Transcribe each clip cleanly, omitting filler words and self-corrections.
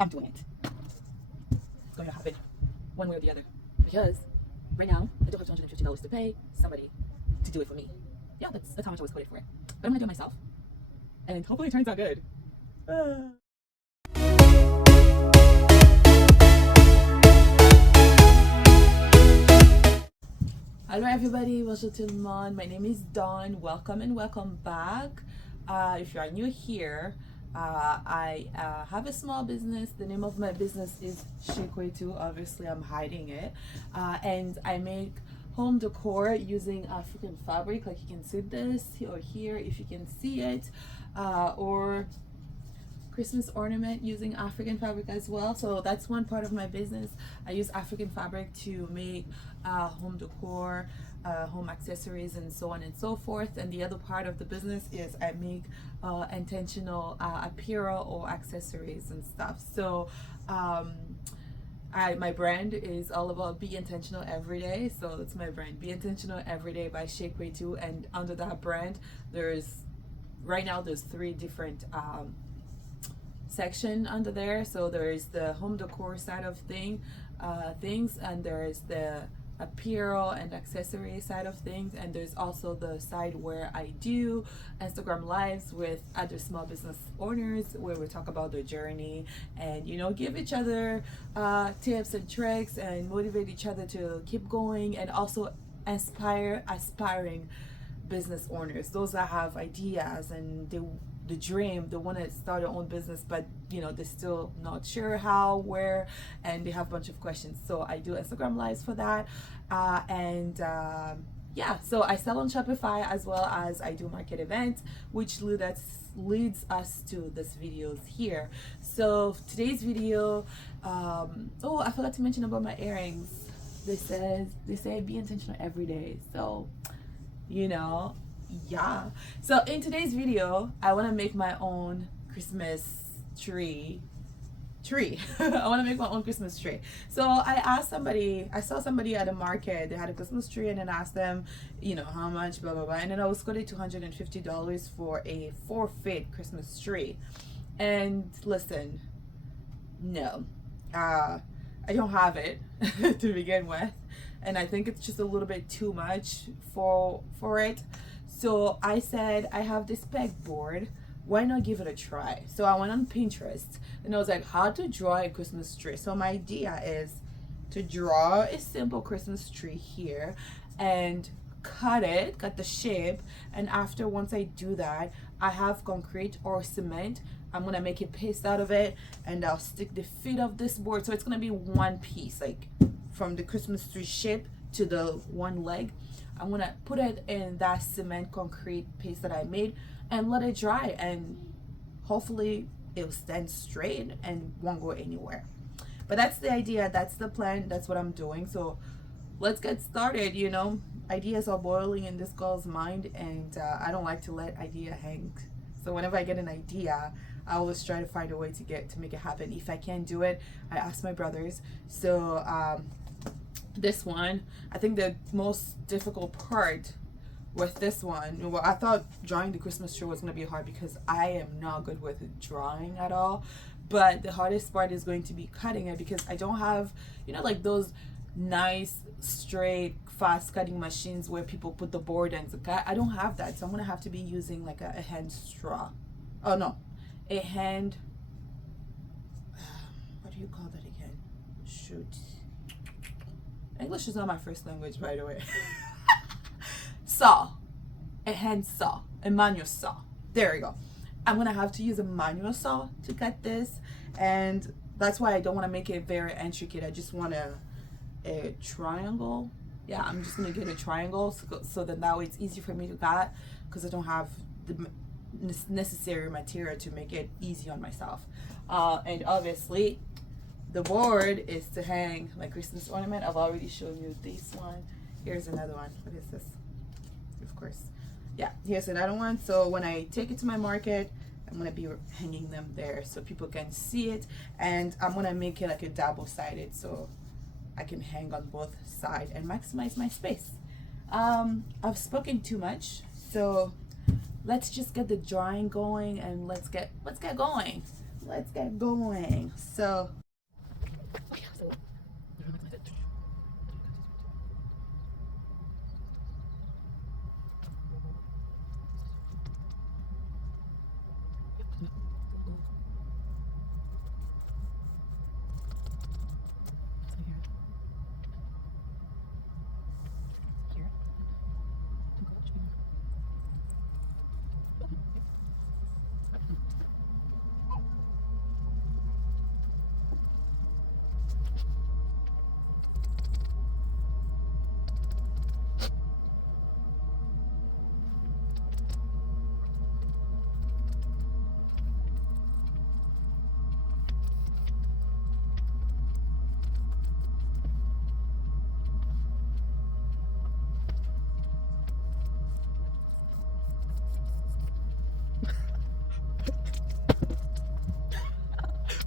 I'm doing it. It's going to happen one way or the other. Because right now, I don't have $250 to pay somebody to do it for me. Yeah, that's how much I was quoted for it. But I'm going to do it myself. And hopefully it turns out good. Hello everybody, welcome to Mon. My name is Dawn. Welcome and welcome back. If you are new here, I have a small business. The name of my business is Shakeway2. Obviously, I'm hiding it. And I make home decor using African fabric, like you can see this or here if you can see it, or Christmas ornament using African fabric as well. So that's one part of my business. I use African fabric to make home decor, home accessories, and so on and so forth. And the other part of the business is I make intentional apparel or accessories and stuff. So my brand is all about be intentional every day. So that's my brand, Be Intentional Every Day by Shakeway2. And under that brand, right now there's 3 different section under there. So there is the home decor side of things, and there is the apparel and accessory side of things, and there's also the side where I do Instagram lives with other small business owners where we talk about their journey and give each other tips and tricks and motivate each other to keep going, and also inspire aspiring business owners, those that have ideas and the dream, they want to start their own business, but they're still not sure how, where, and they have a bunch of questions. So I do Instagram lives for that, yeah, so I sell on Shopify as well as I do market events, which leads us to this videos here. So today's video, oh, I forgot to mention about my earrings. They say be intentional every day. So yeah, so in today's video I want to make my own Christmas tree. I want to make my own Christmas tree. So I saw somebody at a market, they had a Christmas tree, and then asked them how much, blah blah blah, and then I was quoted $250 for a 4-foot Christmas tree. And listen, no, I don't have it to begin with, and I think it's just a little bit too much for it. So I said, I have this pegboard, why not give it a try? So I went on Pinterest and I was like, how to draw a Christmas tree. So my idea is to draw a simple Christmas tree here and cut the shape, and once I do that, I have concrete or cement. I'm gonna make a paste out of it, and I'll stick the feet of this board, so it's gonna be one piece, like from the Christmas tree shape to the one leg. I'm gonna put it in that cement concrete paste that I made and let it dry, and hopefully it'll stand straight and won't go anywhere. But that's the idea, that's the plan, that's what I'm doing. So let's get started. Ideas are boiling in this girl's mind, and I don't like to let idea hang. So whenever I get an idea, I always try to find a way to make it happen. If I can't do it, I ask my brothers. So this one, I think the most difficult part with this one, well, I thought drawing the Christmas tree was going to be hard because I am not good with drawing at all, but the hardest part is going to be cutting it, because I don't have like those nice straight fast cutting machines where people put the board and I don't have that. So I'm going to have to be using like a hand straw. Oh no, a hand, what do you call that again? Shoot, English is not my first language, by the way. Saw. A hand saw. A manual saw. There we go. I'm going to have to use a manual saw to cut this. And that's why I don't want to make it very intricate. I just want a triangle. Yeah, I'm just going to get a triangle so that way it's easy for me to cut, because I don't have the necessary material to make it easy on myself. And obviously, the board is to hang my Christmas ornament. I've already shown you this one. Here's another one. What is this? Of course. Yeah, here's another one. So when I take it to my market, I'm going to be hanging them there so people can see it. And I'm going to make it like a double-sided so I can hang on both sides and maximize my space. I've spoken too much, so let's just get the drawing going, and let's get going. So, okay, so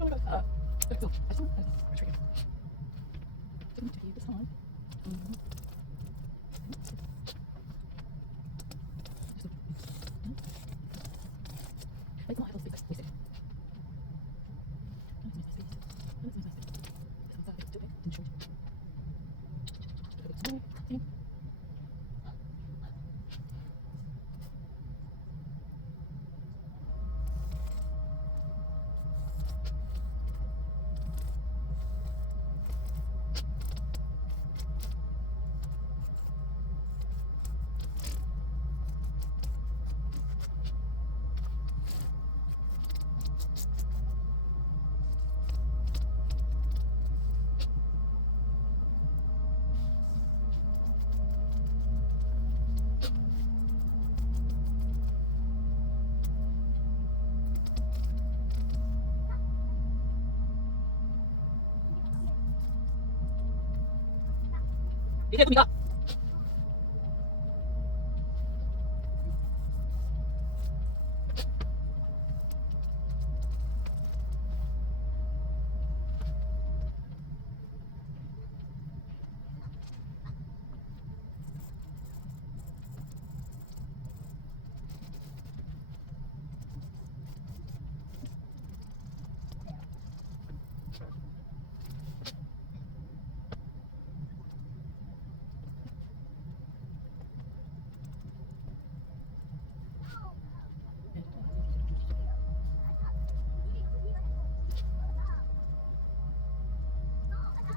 oh my god. So, I just want to trigger. Just need to keep this on. It's not able to fix it. Bigay ko biga.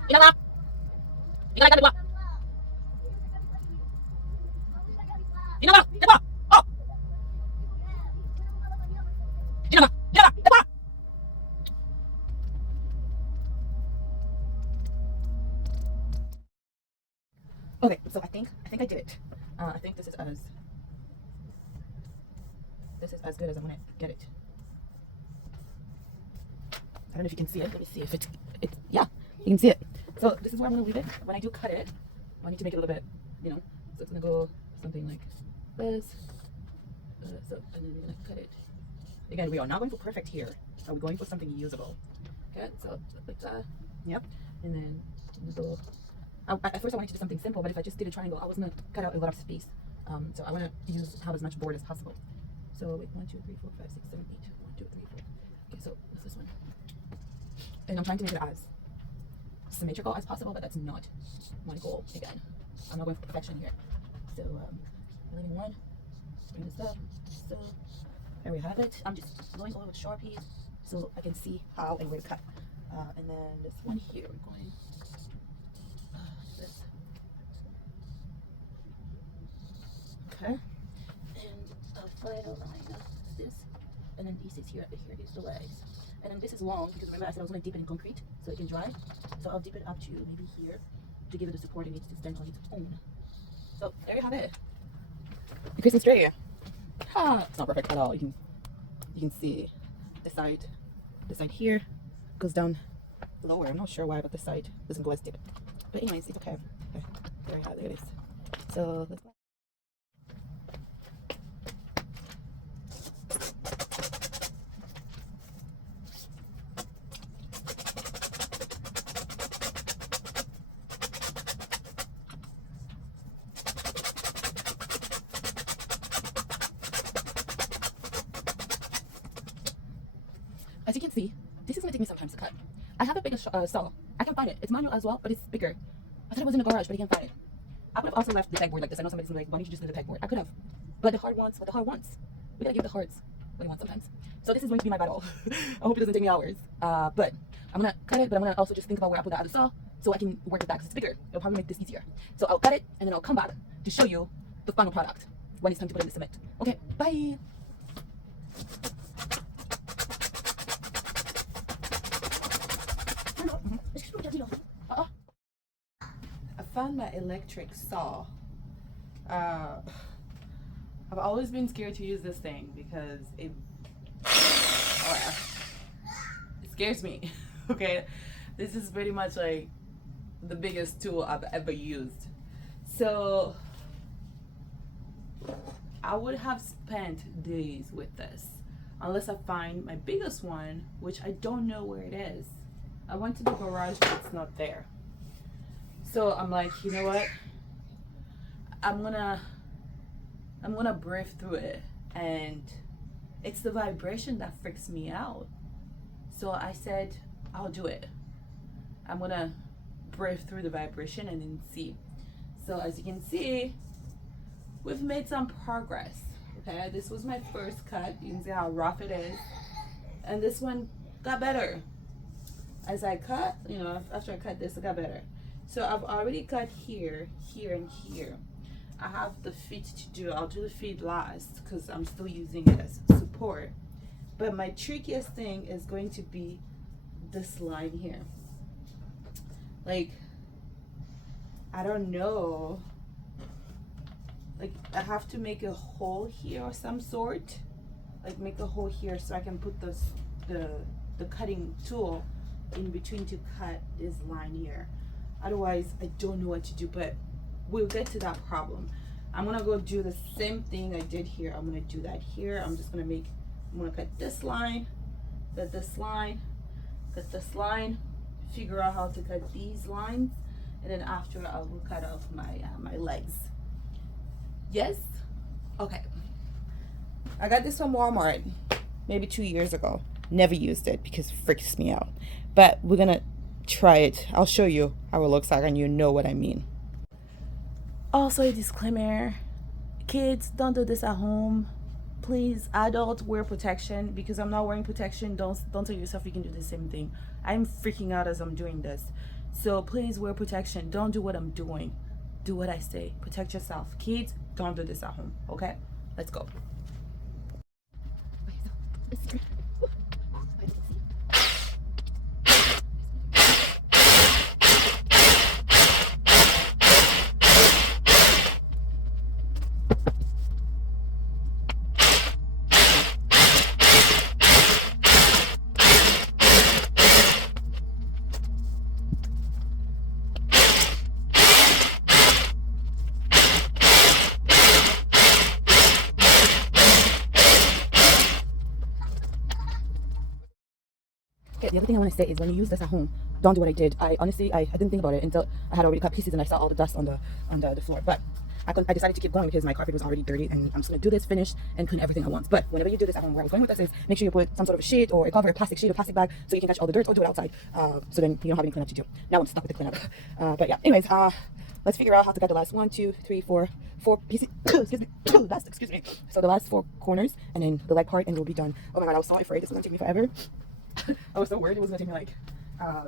Ilang na? Ilang ka dua? Ilang ka? Dua? Oh! Ilang ka? Ilang ka? Dua! Okay, so I think I did it. I think this is as good as I'm gonna get it. I don't know if you can see it. Let me see if it's yeah, you can see it. So this is where I'm gonna leave it. When I do cut it, I need to make it a little bit, so it's gonna go something like this. So and then we're gonna cut it. Again, we are not going for perfect here. Are we going for something usable? Okay, so like that. Yep. And then go. At first I wanted to do something simple, but if I just did a triangle, I was gonna cut out a lot of space. So I want to have as much board as possible. So wait, 1, 2, 3, 4, 5, 6, 7, 8. 1, 2, 3, 4. Okay, so this is one. And I'm trying to make it as symmetrical as possible, but that's not my goal. Again, I'm not going for perfection here. So leaving one, bring this up. So there we have it. I'm just going over with Sharpies so I can see how and where to cut. And then this one here, we're going this. Okay, and I'll fly it around this, and then this is here is the legs. And then this is long because remember I said I was going to dip it in concrete so it can dry. So I'll dip it up to maybe here to give it the support it needs to stand on its own. So there you have it. The Christmas tree. It's not perfect at all. You can see the side here goes down lower. I'm not sure why, but the side doesn't go as deep. But anyways, it's okay. Okay. There you have it. There it is. So let's. As you can see, this is going to take me some time to cut. I have a bigger saw. I can find it. It's manual as well, but it's bigger. I thought it was in the garage, but I can't find it. I would have also left the pegboard like this. I know somebody's gonna be like, why don't you just leave the pegboard? I could have. But the heart wants what the heart wants. We gotta give the hearts what it wants sometimes. So this is going to be my battle. I hope it doesn't take me hours. But I'm gonna cut it, but I'm gonna also just think about where I put the other saw so I can work with that because it's bigger. It'll probably make this easier. So I'll cut it and then I'll come back to show you the final product when it's time to put it in the cement. Okay, bye. I found my electric saw. I've always been scared to use this thing because it scares me. Okay, this is pretty much like the biggest tool I've ever used. So I would have spent days with this unless I find my biggest one, which I don't know where it is. I went to the garage, but it's not there. So I'm like, you know what? I'm gonna breathe through it, and it's the vibration that freaks me out. So I said, I'll do it. I'm gonna breathe through the vibration and then see. So as you can see, we've made some progress. Okay, this was my first cut. You can see how rough it is, and this one got better. As I cut, you know, after I cut this, it got better. So I've already cut here, here, and here. I have the feet to do. I'll do the feet last because I'm still using it as support. But my trickiest thing is going to be this line here. Like, I don't know. Like, I have to make a hole here or some sort. Like, make a hole here so I can put the cutting tool in between to cut this line here. Otherwise, I don't know what to do, but we'll get to that problem. I'm gonna go do the same thing I did here. I'm gonna do that here. I'm gonna cut this line, cut this line, cut this line, figure out how to cut these lines, and then after I will cut off my legs. Yes? Okay. I got this from Walmart maybe 2 years ago. Never used it because it freaks me out. But we're gonna try it. I'll show you how it looks like and you know what I mean. Also a disclaimer, kids, don't do this at home. Please, adults, wear protection. Because I'm not wearing protection, don't tell yourself you can do the same thing. I'm freaking out as I'm doing this. So please wear protection. Don't do what I'm doing. Do what I say. Protect yourself. Kids, don't do this at home. Okay? Let's go. Okay, the other thing I want to say is when you use this at home, don't do what I did. I honestly, I didn't think about it until I had already cut pieces and I saw all the dust on the floor. But I decided to keep going because my carpet was already dirty, and I'm just going to do this, finish, and clean everything at once. But whenever you do this at home, where I was going with this is make sure you put some sort of a sheet or a cover, a plastic sheet or plastic bag so you can catch all the dirt, or do it outside so then you don't have any cleanup to do. Now I'm stuck with the cleanup. But yeah, anyways, let's figure out how to cut the last 1, 2, 3, 4 pieces. Excuse me. So the last 4 corners and then the leg part, and we'll be done. Oh my god, I was so afraid this was going to take me forever. I was so worried it was going to take me like, I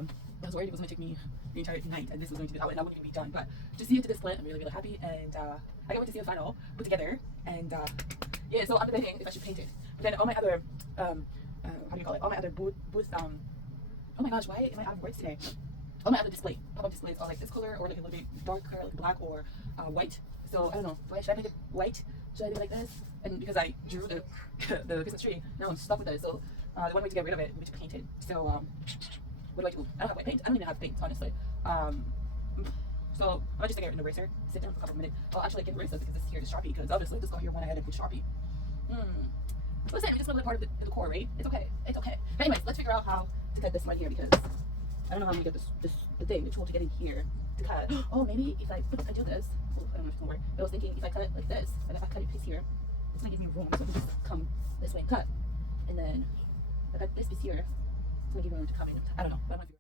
was worried it was going to take me the entire night and this was going to be out and I wouldn't even be done. But to see it to this point, I'm really, really happy, and I can't wait to see the final put together. And yeah, so I'm debating if I should paint it. But then all my other, how do you call it? All my other booth, oh my gosh, why am I out of words today? All my other pop-up displays are like this color or like a little bit darker, like black or white. So I don't know, should I paint it white? Should I do it like this? And because I drew the Christmas tree, now I'm stuck with it. So the one way to get rid of it would be to paint it. So what do I do? I don't have white paint. I don't even have paint, honestly. So I'm gonna just take an eraser, sit down for a couple of minutes. I'll actually get rid of this because this here is Sharpie, because obviously this guy here went ahead and put Sharpie. Listen, we just want to be part of the decor, right? It's okay. It's okay. But anyways, let's figure out how to cut this one here, because I don't know how I'm gonna get the tool to get in here to cut. Oh, maybe if I do this. Oh, I don't know if it's gonna work. But I was thinking if I cut it like this, and if I cut a piece here, it's gonna give me room, so I can just come this way and cut. And then I cut this piece here. It's gonna give me wood coming. I don't know. That might be.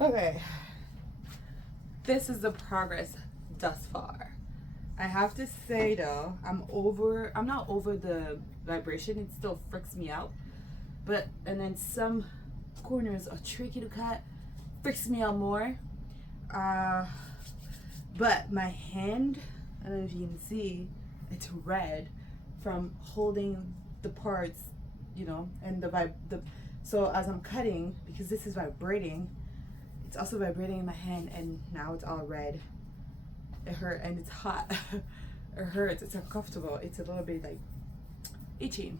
Okay, this is the progress thus far. I have to say though, I'm not over the vibration. It still freaks me out. And then some corners are tricky to cut, freaks me out more. But my hand, I don't know if you can see, it's red from holding the parts, and so as I'm cutting, because this is vibrating, it's also vibrating in my hand, and now it's all red. It hurt, and it's hot. It hurts, it's uncomfortable, it's a little bit like itchy.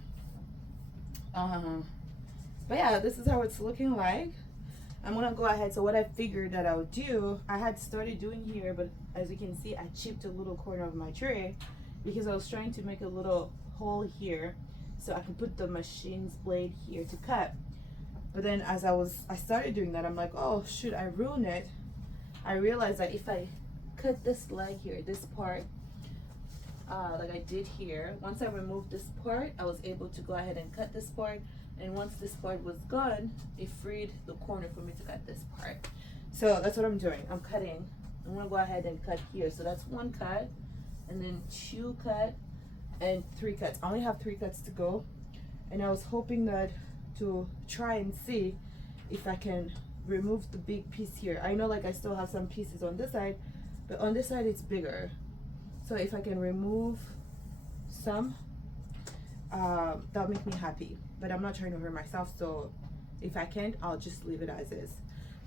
But yeah, this is how it's looking like. I'm gonna go ahead. So what I figured that I would do, I had started doing here, but as you can see, I chipped a little corner of my tray because I was trying to make a little hole here so I can put the machine's blade here to cut. But then as I started doing that, I'm like, oh shoot, I ruined it. I realized that if I cut this leg here, this part, like I did here, once I removed this part, I was able to go ahead and cut this part. And once this part was gone, it freed the corner for me to cut this part. So that's what I'm doing. I'm cutting. I'm gonna go ahead and cut here. So that's one cut, and then two cut, and three cuts. I only have three cuts to go. And I was hoping that to try and see if I can remove the big piece here. I know like I still have some pieces on this side, but on this side it's bigger. So if I can remove some, that'll make me happy. But I'm not trying to hurt myself, so if I can't, I'll just leave it as is.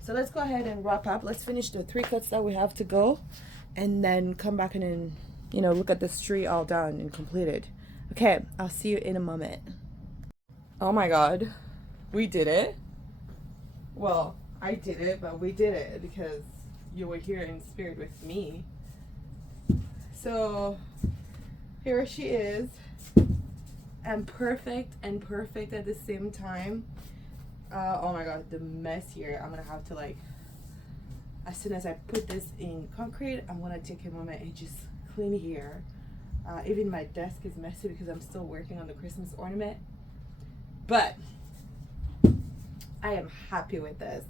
So let's go ahead and wrap up. Let's finish the three cuts that we have to go, and then come back and then, look at this tree all done and completed. Okay, I'll see you in a moment. Oh my god, we did it. Well, I did it, but we did it because you were here in spirit with me. So here she is, and perfect at the same time. Oh my god, the mess here. I'm gonna have to, like, as soon as I put this in concrete, I'm gonna take a moment and just clean here. Even my desk is messy because I'm still working on the Christmas ornament, but I am happy with this.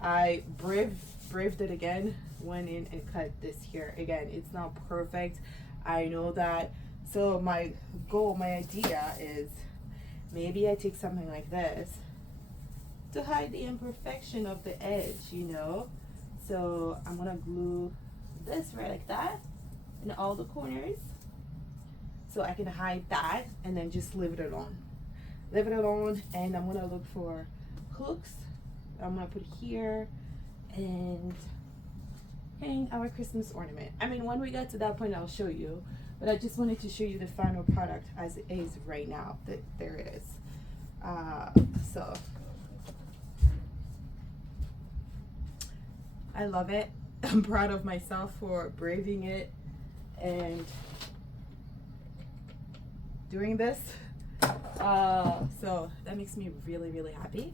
I braved it again, went in and cut this here again. It's not perfect, I know that. So my goal, my idea is maybe I take something like this to hide the imperfection of the edge, So I'm gonna glue this right like that in all the corners so I can hide that, and then just leave it alone. And I'm gonna look for hooks I'm gonna put here and hang our Christmas ornament. I mean, when we get to that point, I'll show you, but I just wanted to show you the final product as it is right now. There it is. So I love it. I'm proud of myself for braving it and doing this. So that makes me really, really happy.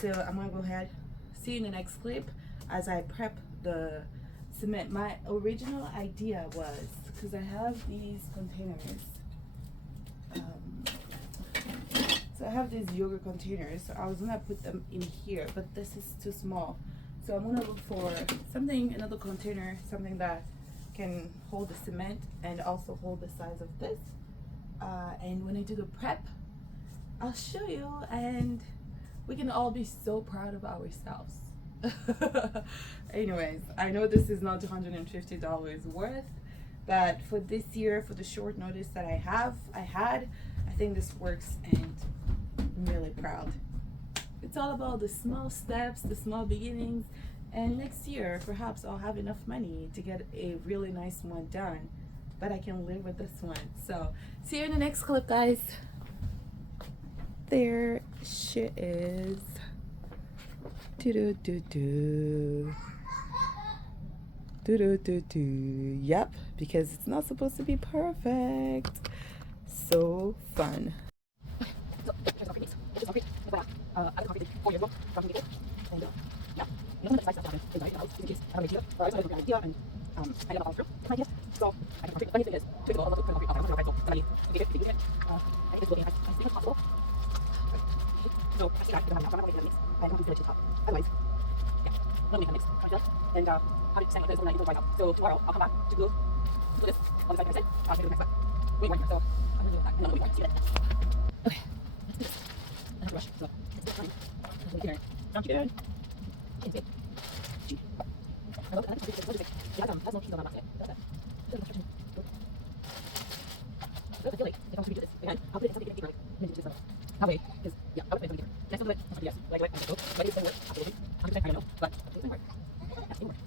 So I'm gonna go ahead, see you in the next clip as I prep the cement. My original idea was, because I have these containers, so I have these yogurt containers, so I was gonna put them in here, but this is too small. So I'm gonna look for something, another container, something that can hold the cement and also hold the size of this. And when I do the prep, I'll show you, and we can all be so proud of ourselves. Anyways, I know this is not $250 worth, but for this year, for the short notice that I had, I think this works, and I'm really proud. It's all about the small steps, the small beginnings, and next year perhaps I'll have enough money to get a really nice one done, but I can live with this one. So see you in the next clip, guys. There she is. Do do do do. Do do do do. Yep, because it's not supposed to be perfect. So fun. So tomorrow I'll come back to glue this on the 5%. I'll do the next one. We weren't here, so I'm gonna do that. And then we won't see it. Okay, let's do this. I have to rush, so it's fine. I'm gonna jump you down. Can't see. I love it. Yeah, that's no cheese on my basket. That's it. I feel like if I was to do this again, I'll put it in something deeper, like maybe just that way, because yeah, I would put it in something deeper. Next one, do it. Yes, like it. So, but it's gonna work. Absolutely. 100%. I don't know, but it's gonna work. Yes, it'll work.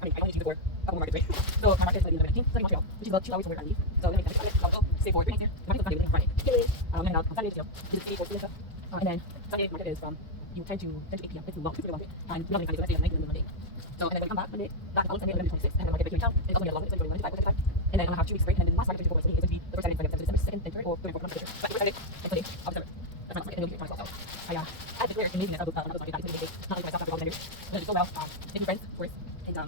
I mean, I only use it for a couple more markets, right? So my market is like 19, studying Montreal, which is about 2 hours from where I live. So then I'll go stay for 3 nights here. The market is on Friday, Friday. And then on Saturday, you know, visit the city for food and stuff. And then Sunday market is from 10 to 8 p.m. It's long, it's really long. And not many Sundays, so let's say on 9 and then Monday. So and then when I come back Monday, back on Sunday, November 26th, and then the market is in town. It's also going to be a long, it's going to be 25 or 25. And then I'm gonna have 2 weeks break, and then the last market is going to be the first Saturday in December 2nd and 3rd, or 3rd and 4th, I'm not sure. But the first Saturday and Sunday, I'll be there. That's my market, and you'll be here myself. So I declare amazingness of the market, that is really big. Not like myself after all the vendors. But it's so well, making friends, of course, and yeah,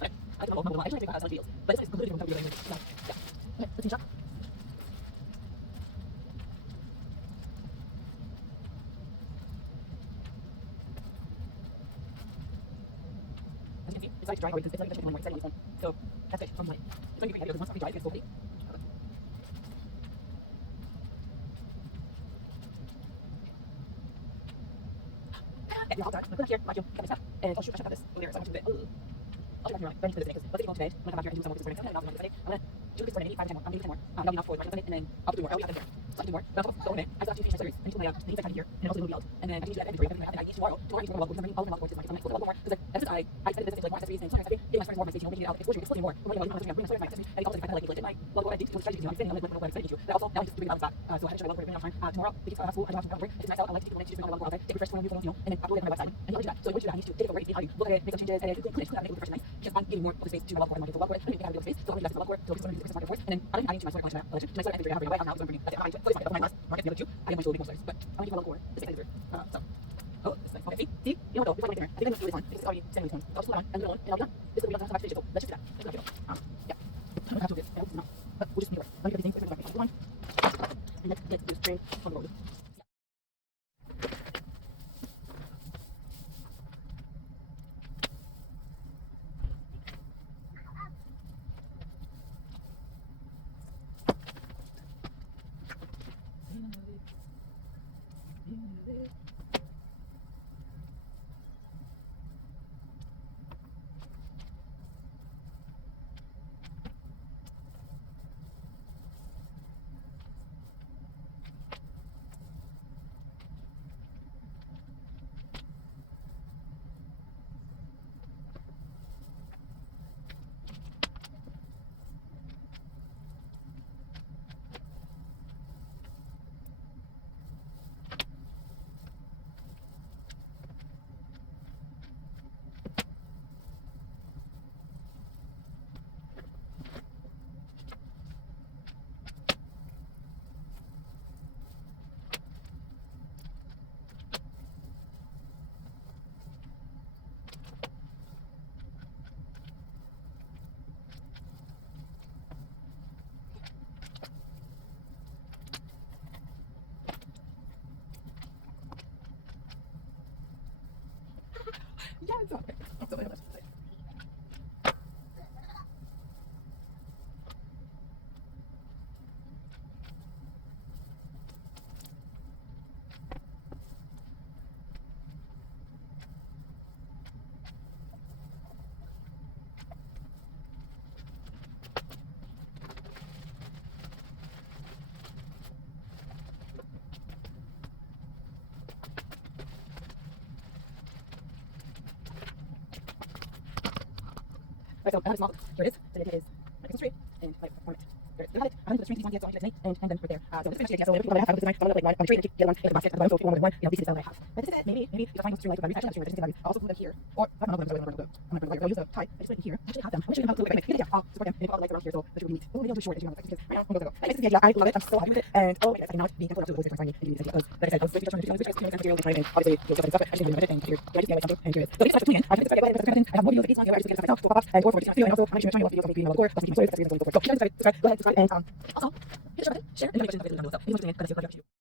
but I don't know, I actually think I have some videos, but it's completely different from the video. Yeah. Okay, let's finish up. As you can see, it's starting to dry already, because it's already touching one more, it's starting on its own. So that's it from my, it's going to be pretty heavy, because once it's dry, it's going to go quickly. Yeah, I'll start. I'm gonna put it here, like you, got my stuff, and I'll shoot this over there, so I'm going to do it. I'll do that tomorrow, because let's get going to bed. I'm gonna come back here and do some more this morning. I'm gonna do this for maybe 5 or 10 more. I'm gonna do 10 more. That'll be enough for the Sunday, and then I'll do more. I'll be out there. So I can do more. But I'll also go in there. I still have to finish my series. I need to put my things I here, and also the movie out. And then I need to do that inventory. Everything I need tomorrow. Tomorrow I need to go because I'm bringing all of them out for this market. So I'm like, more. Because ever since I extended this into like more accessories and so accessories, getting my friends more of my station, making it out, exposure more. More I'm bringing my accessories, and also the fact that like my logo I did was strategy, I'm extending what I'm extending to. But also now I just doing it back. So I had to show my logo for a time. Tomorrow because I have school, I do have to work. It's nice out. I like to keep when I just bring my logo out there. Take refresh from new photos, and then upload it on my website. And you want to do that. So you want to do that. I need to take it over, how you look at it, make some changes, and include it, make it refresh nice. Because I'm giving more of the space to my logo and market. So logo, I don't even have the space. So I'm going to do the logo, so it's going to be the Christmas market first, and then I'm adding to my story collection collection. To my story editor, I have right now. So I'm bringing that's it. So it's fine. That's my last market. The other 2, I have my show big monsters, but I'm going to do my logo the space editor. So. Oh, this is nice. Okay, see? You know what though, before I get there, I think I'm going to do this one. Because it's already sending this one. So I'll just put that on, and do it on, and I'll be done. This is going to be done, so I have to finish it. So let's just do that. Let's do that. Yeah. I don't have to do this. I hope it's not. But we'll just do it. Let me get these things. Let's do one. And let's get this train on the road. Yeah, it's okay. I'm so much. Right, so I have a small, here it is. So the idea is my Christmas tree and like ornament. There it is. So I have it. I have the string piece one together, so I want to today and then right there. So this is pretty much the idea. So if people that I have, I'm gonna like one tree and keep the other one in the basket at the bottom. So if you want one, this is the style that I have. But this is it. Maybe you can find those string lights with values. Actually, I have string lights. I'll also glue them here. Or I don't know what I'm going to do. I'm going to use a tie. I just put it here. I actually have them. I want you to know how to do it. Like, yeah, I'll support them and put all the lights around here so that you will meet. Oh, maybe I'll do short as you know, because right now I'm going to go. But this is the idea. I love it. I'm so happy with it. And oh my goodness, I cannot be thankful enough to the boys for inspiring me to do this idea. Because like I said, I was really just trying to do all this material and trying and obviously you'll get stuff. I just didn't know it and here. I just DIY something and here it is. So thank you so much for tuning in. I think this is go ahead and I have more videos like these ones. I just get myself to pop up and go for this video. And also I'm showing you all the videos on the decor. That's my stories. That's the reason I'm going to go for. So if you guys subscribe, go ahead, subscribe and also hit the button, share, and if you have any questions, let me know down below. So if you want to tune in, I'm going to see you.